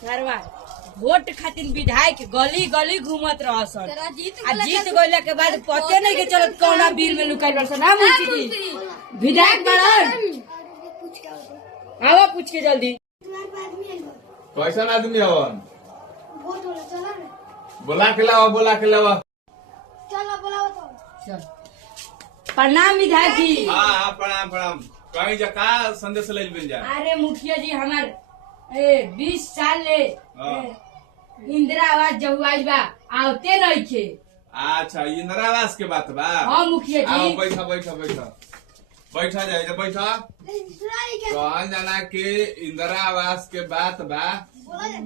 सरवा वोट खातिर विधायक गली गली घूमत रह सन आ जीत गइला के बाद पते नहीं के चलत कौना बिल में लुकाइल बरसन ना मुंशी जी विधायक बड़न आवा पूछ के जल्दी कैसन आदमी हवन बोला के लावा प्रणाम विधायक जी। हाँ प्रणाम प्रणाम कहीं जका संदेश ले मिल जाए। अरे मुखिया जी हमार 20 साल ले इंदिरा आवास जहुआइल बा आवते नहीं थे। अच्छा इंदिरा आवास के बात बा। हाँ मुखिया जी। आओ बैठा जाए बैठा कौन जाना के इंदिरा आवास के बात बा।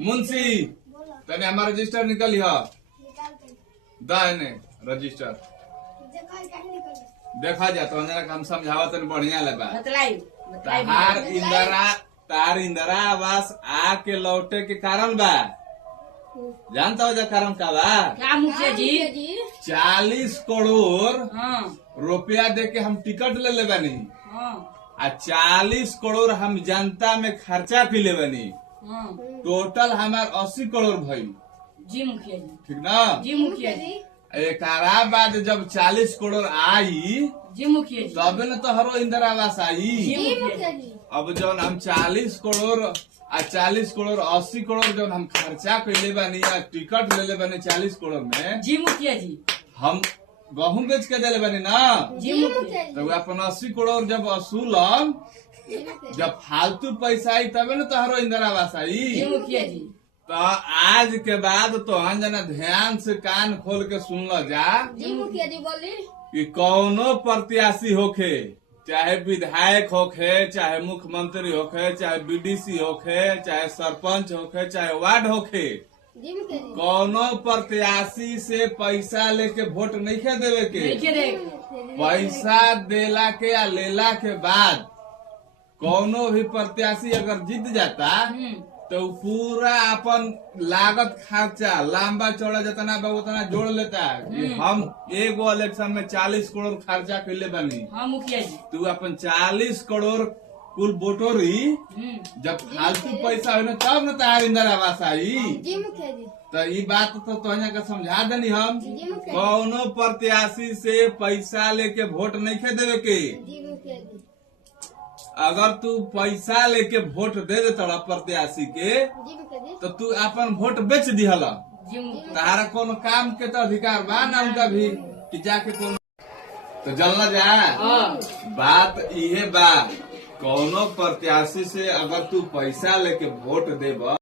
मुंशी तने हमारा रजिस्टर निकली है दाने रजिस्टर देखा जा तो हम समझावा तन बढ़िया लगा। तार इंदिरा आवास आके लौटे के कारण बा जानता हो जा कारण का बा क्या मुखिया जी 40 करोड़ रुपया दे के हम टिकट ले बानी आ 40 करोड़ हम जनता में खर्चा भी ले बानी टोटल हमार 80 करोड़ भई। जी मुखिया जी। ठीक ना जी मुखिया जी। एक बाद जब 40 करोड़ आई जी मुखिया जी तब न तो हरो इंदिरा आवास आई। जी मुखिया जी। अब जब हम 40 करोड़ आ 40 करोड़ 80 करोड़ जब हम खर्चा कैले बानी या टिकट ले बानी 40 करोड़ में। जी मुखिया जी। हम गहूँ बेच के दिले बानी ना। जी मुखिया जी। तो अपन 80 करोड़ जब वसूलम जब फालतू पैसा आई तबे न तो हरो इंदिरा आवास आई। जी मुखिया जी। तो आज के बाद तो हम जना ध्यान से कान खोल के सुन लो जा। जी मुखिया जी बोली कि कौनो प्रत्याशी होखे चाहे विधायक होखे चाहे मुख्यमंत्री होखे चाहे बीडीसी होखे चाहे सरपंच होखे चाहे वार्ड होखे जी मुखिया जी कौनो प्रत्याशी से पैसा लेके वोट नहीं खे देवे के। पैसा देला के या लेला के बाद कौनो भी प्रत्याशी अगर जीत जाता तो पूरा अपन लागत खर्चा लंबा चौड़ा जितना बा उतना जोड़ लेता कि हम एगो इलेक्शन में 40 करोड़ खर्चा कैले बानी। हाँ मुखिया जी। तू अपन 40 करोड़ कुल बोटोरी जब फालतू पैसा हो तब न तार इंदिरा आवास आई। जी मुखिया जी। तो ये बात तो तोहरा के समझा देनी हम कौनो प्रत्याशी से पैसा लेके वोट नहीं खे देवे के। जी मुखिया जी। अगर तू पैसा लेके वोट दे देता प्रत्याशी के तो तू अपन वोट बेच दिहला। तारा कोनो काम के तो अधिकार बा ना उनका भी कि जाके कोनो तो जलना जा। बात इहे बा कौनो प्रत्याशी से अगर तू पैसा लेके वोट देबा